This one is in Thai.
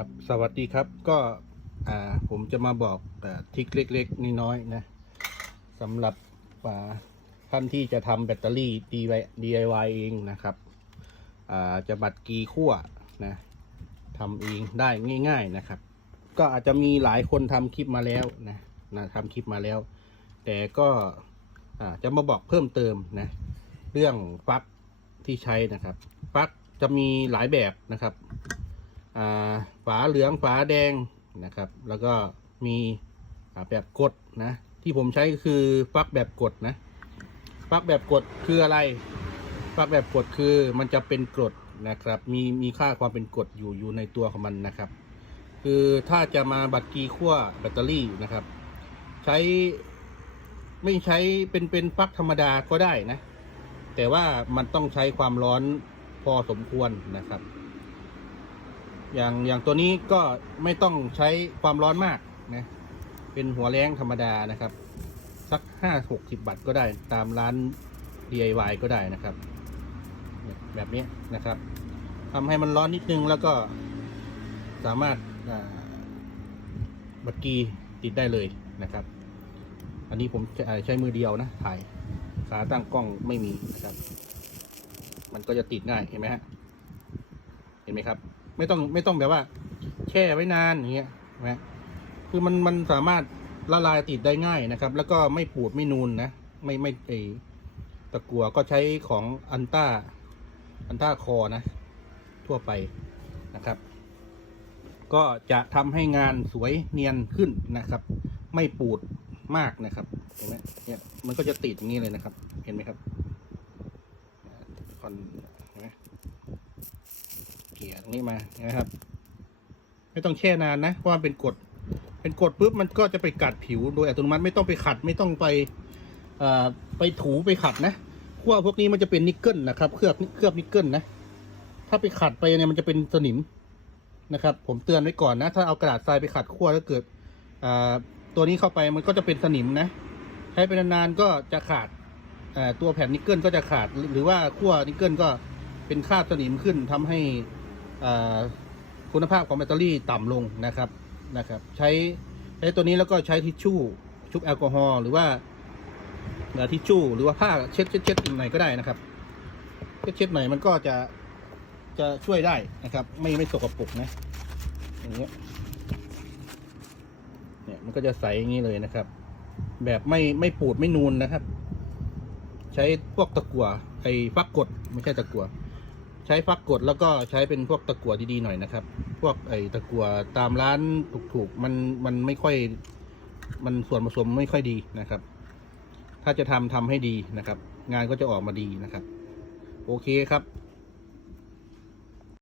ครับ สวัสดีครับก็ผมจะมาบอกอ่าทริคเล็กๆน้อยๆนะสำหรับอ่าท่านที่จะทำแบตเตอรี่ DIY เองนะครับจะบัดกีขั้วนะทำเองได้ง่าย ๆนะครับ ก็อาจจะมีหลายคนทำคลิปมาแล้วนะนะทำคลิปมาแล้ว แต่ก็จะมาบอกเพิ่มเติมนะเรื่องปลั๊กที่ใช้นะครับปลั๊กจะมีหลายแบบนะครับ ฝาเหลืองฝาแดงนะครับ แล้วก็มีแบบกดนะ ที่ผมใช้ก็คือปลั๊กแบบกดนะปลั๊กแบบกดคืออะไรปลั๊กแบบกดคือมันจะเป็นกรดนะครับ มีมีค่าความเป็นกรดอยู่อยู่ในตัวของมันนะครับ คือถ้าจะมาบัตรกีขั้วแบตเตอรี่นะครับ ใช้ไม่ใช้เป็นเป็นปลั๊กธรรมดาก็ได้นะ แต่ว่ามันต้องใช้ความร้อนพอสมควรนะครับ อย่างอย่างตัวนี้ก็ไม่ต้องใช้ความร้อนมากนะเป็นหัวแรงธรรมดานะครับ สักห้าหกสิบบาทก็ได้ตามร้าน DIY ก็ได้นะครับ แบบนี้นะครับทำให้มันร้อนนิดนึงแล้วก็สามารถบัตรกีติดได้เลยนะครับ อันนี้ผมใช้มือเดียวนะ ถ่ายขาตั้งกล้องไม่มีนะครับ มันก็จะติดง่ายเห็นไหมฮะ เห็นไหมครับ ไม่ต้องไม่ต้องแบบว่า แช่ไว้นานอย่างเงี้ยนะคือมันมันสามารถละลายติดได้ง่ายนะครับ แล้วก็ไม่ปูดไม่นูนนะไม่ไม่ไอตะกัวก็ใช้ของอันต้าอันต้าคอนะ ทั่วไปนะครับ ก็จะทำให้งานสวยเนียนขึ้นนะครับ ไม่ปูดมากนะครับเห็นไหมเนี่ยมันก็จะติดอย่างนี้เลยนะครับ เห็นไหมครับคอนเห็นไหม เกี่ยตรงนี้มานะครับ ไม่ต้องแช่นานนะเพราะมันเป็นกดเป็นกดปุ๊บมันก็จะไปกัดผิวโดยอัตโนมัติไม่ต้องไปขัด ไม่ต้องไปไปถูไปขัดนะขั้วพวกนี้มันจะเป็นนิกเกิลนะครับ เคลือบเคลือบนิกเกิลนะ ถ้าไปขัดไปเนี่ยมันจะเป็นสนิมนะครับ ผมเตือนไว้ก่อนนะ ถ้าเอากระดาษทรายไปขัดขั้วแล้วเกิดตัวนี้เข้าไปมันก็จะเป็นสนิมนะ ใช้ไปนานๆก็จะขาดตัวแผ่นนิกเกิลก็จะขาดหรือว่าขั้วนิกเกิลก็เป็นคราบสนิมขึ้นทำให้ คุณภาพของแบตเตอรี่ต่ำลงนะครับนะครับ ใช้ใช้ตัวนี้แล้วก็ใช้ทิชชู่ชุบแอลกอฮอล์หรือว่าทิชชู่หรือว่าผ้าเช็ดเช็ดเช็ดหน่อยก็ได้นะครับเช็ดเช็ดหน่อยมันก็จะจะช่วยได้นะครับ ไม่ไม่สกปรกนะอย่างเงี้ยเนี่ยมันก็จะใสอย่างนี้เลยนะครับ แบบไม่ไม่ปูดไม่นูนนะครับ ใช้พวกตะกั่วไอ้ฟักกดไม่ใช่ตะกั่ว ใช้ฟักกดแล้วก็ใช้เป็นพวกตะกั่วดีๆหน่อยนะครับ พวกไอ้ตะกั่วตามร้านถูกๆมันมันไม่ค่อย มันส่วนผสมไม่ค่อยดีนะครับ ถ้าจะทำทำให้ดีนะครับ งานก็จะออกมาดีนะครับ โอเคครับ